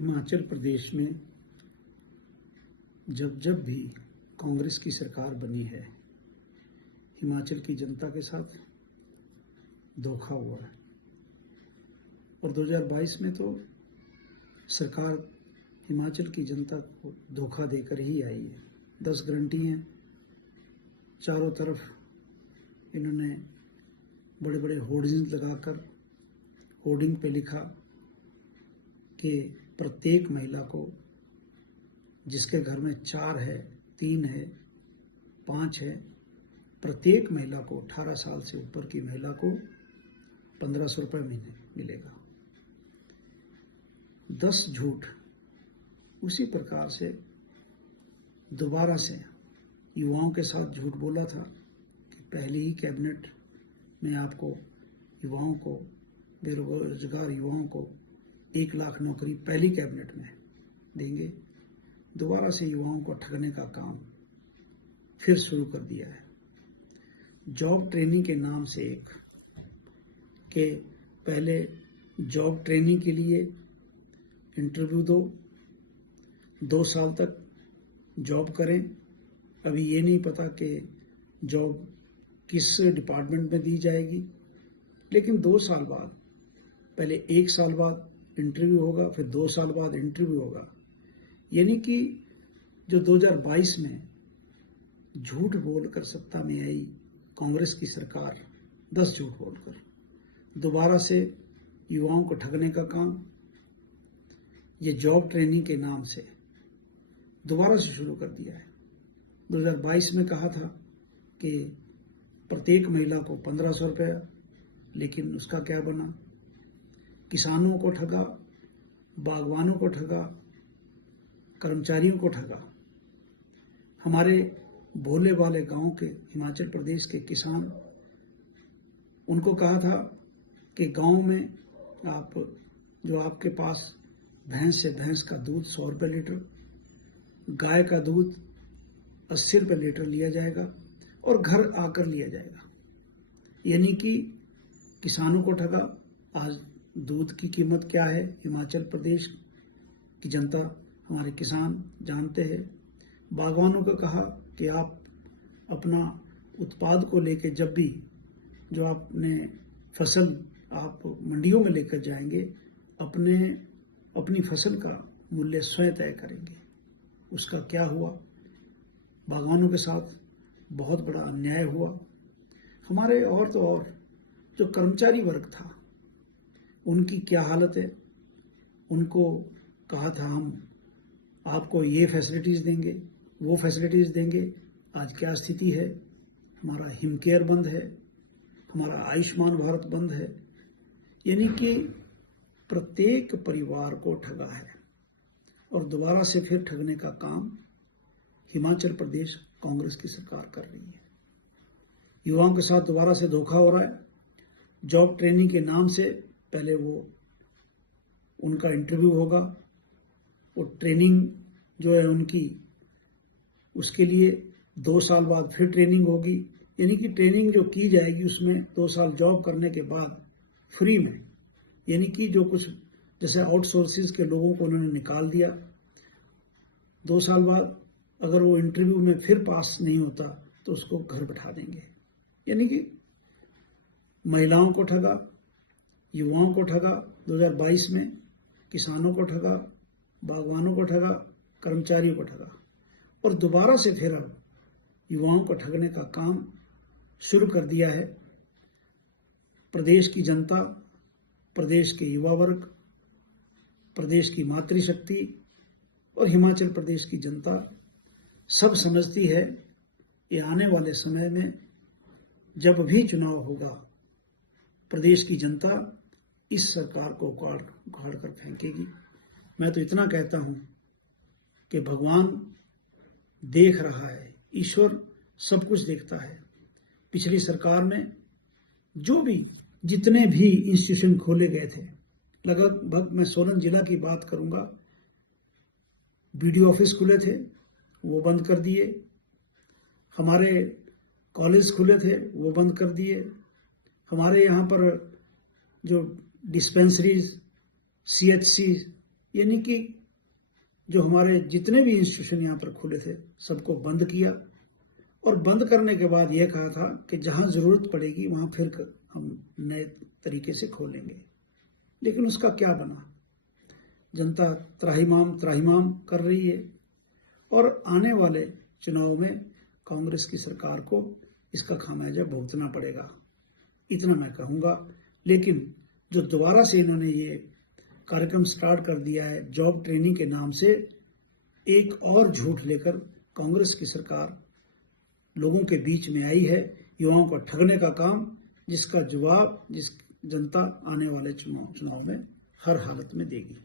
हिमाचल प्रदेश में जब जब भी कांग्रेस की सरकार बनी है, हिमाचल की जनता के साथ धोखा हुआ है। और 2022 में तो सरकार हिमाचल की जनता को धोखा देकर ही आई है। 10 गारंटी हैं, चारों तरफ इन्होंने बड़े बड़े होर्डिंग लगाकर होर्डिंग पे लिखा कि प्रत्येक महिला को, जिसके घर में 4 है, 3 है, 5 है, प्रत्येक महिला को 18 साल से ऊपर की महिला को 1500 रुपये महीने मिलेगा। 10 झूठ। उसी प्रकार से दोबारा से युवाओं के साथ झूठ बोला था कि पहली ही कैबिनेट में आपको युवाओं को, बेरोजगार युवाओं को 1 लाख नौकरी पहली कैबिनेट में देंगे। दोबारा से युवाओं को ठगने का काम फिर शुरू कर दिया है। जॉब ट्रेनिंग के नाम से कि पहले जॉब ट्रेनिंग के लिए इंटरव्यू दो, 2 साल तक जॉब करें। अभी ये नहीं पता कि जॉब किस डिपार्टमेंट में दी जाएगी, लेकिन 2 साल बाद, पहले 1 साल बाद इंटरव्यू होगा, फिर 2 साल बाद इंटरव्यू होगा। यानी कि जो 2022 में झूठ बोलकर सत्ता में आई कांग्रेस की सरकार, 10 झूठ बोलकर दोबारा से युवाओं को ठगने का काम ये जॉब ट्रेनिंग के नाम से दोबारा से शुरू कर दिया है। 2022 में कहा था कि प्रत्येक महिला को 1500 रुपये, लेकिन उसका क्या बना? किसानों को ठगा, बागवानों को ठगा, कर्मचारियों को ठगा। हमारे भोले वाले गांव के, हिमाचल प्रदेश के किसान, उनको कहा था कि गांव में आप, जो आपके पास भैंस से, भैंस का दूध 100 रुपये लीटर, गाय का दूध 80 रुपये लीटर लिया जाएगा और घर आकर लिया जाएगा। यानी कि किसानों को ठगा। आज दूध की कीमत क्या है हिमाचल प्रदेश की जनता, हमारे किसान जानते हैं। बागवानों को कहा कि आप अपना उत्पाद को लेकर, जब भी जो आपने फसल आप मंडियों में लेकर जाएंगे, अपनी फसल का मूल्य स्वयं तय करेंगे। उसका क्या हुआ? बागवानों के साथ बहुत बड़ा अन्याय हुआ। हमारे और तो और जो कर्मचारी वर्ग था, उनकी क्या हालत है? उनको कहा था हम आपको ये फैसिलिटीज़ देंगे, वो फैसिलिटीज़ देंगे। आज क्या स्थिति है? हमारा हिमकेयर बंद है, हमारा आयुष्मान भारत बंद है। यानी कि प्रत्येक परिवार को ठगा है और दोबारा से फिर ठगने का काम हिमाचल प्रदेश कांग्रेस की सरकार कर रही है। युवाओं के साथ दोबारा से धोखा हो रहा है। जॉब ट्रेनिंग के नाम से पहले उनका इंटरव्यू होगा, वो ट्रेनिंग जो है उनकी, उसके लिए 2 साल बाद फिर ट्रेनिंग होगी। यानी कि ट्रेनिंग जो की जाएगी उसमें 2 साल जॉब करने के बाद फ्री में, यानी कि जो कुछ जैसे आउटसोर्सेज के लोगों को उन्होंने निकाल दिया। 2 साल बाद अगर वो इंटरव्यू में फिर पास नहीं होता तो उसको घर बैठा देंगे। यानी कि महिलाओं को ठगा, युवाओं को ठगा 2022 में, किसानों को ठगा, बागवानों को ठगा, कर्मचारियों को ठगा, और दोबारा से फिर अब युवाओं को ठगने का काम शुरू कर दिया है। प्रदेश की जनता, प्रदेश के युवा वर्ग, प्रदेश की मातृशक्ति और हिमाचल प्रदेश की जनता सब समझती है कि आने वाले समय में जब भी चुनाव होगा, प्रदेश की जनता इस सरकार को उखाड़ कर फेंकेगी। मैं तो इतना कहता हूं कि भगवान देख रहा है, ईश्वर सब कुछ देखता है। पिछली सरकार में जितने भी इंस्टीट्यूशन खोले गए थे, लगभग मैं सोलन जिला की बात करूंगा, बीडीओ ऑफिस खुले थे, वो बंद कर दिए। हमारे कॉलेज खुले थे, वो बंद कर दिए। हमारे यहाँ पर जो डिस्पेंसरीज, CHC यानी कि जो हमारे जितने भी इंस्टीट्यूशन यहाँ पर खुले थे सबको बंद किया, और बंद करने के बाद यह कहा था कि जहां जरूरत पड़ेगी वहां फिर हम नए तरीके से खोलेंगे। लेकिन उसका क्या बना? जनता त्राहिमाम कर रही है, और आने वाले चुनाव में कांग्रेस की सरकार को इसका खामियाजा भुगतना पड़ेगा, इतना मैं कहूंगा। लेकिन जो दोबारा से इन्होंने ये कार्यक्रम स्टार्ट कर दिया है जॉब ट्रेनिंग के नाम से, एक और झूठ लेकर कांग्रेस की सरकार लोगों के बीच में आई है युवाओं को ठगने का काम, जिसका जवाब जनता आने वाले चुनाव में हर हालत में देगी।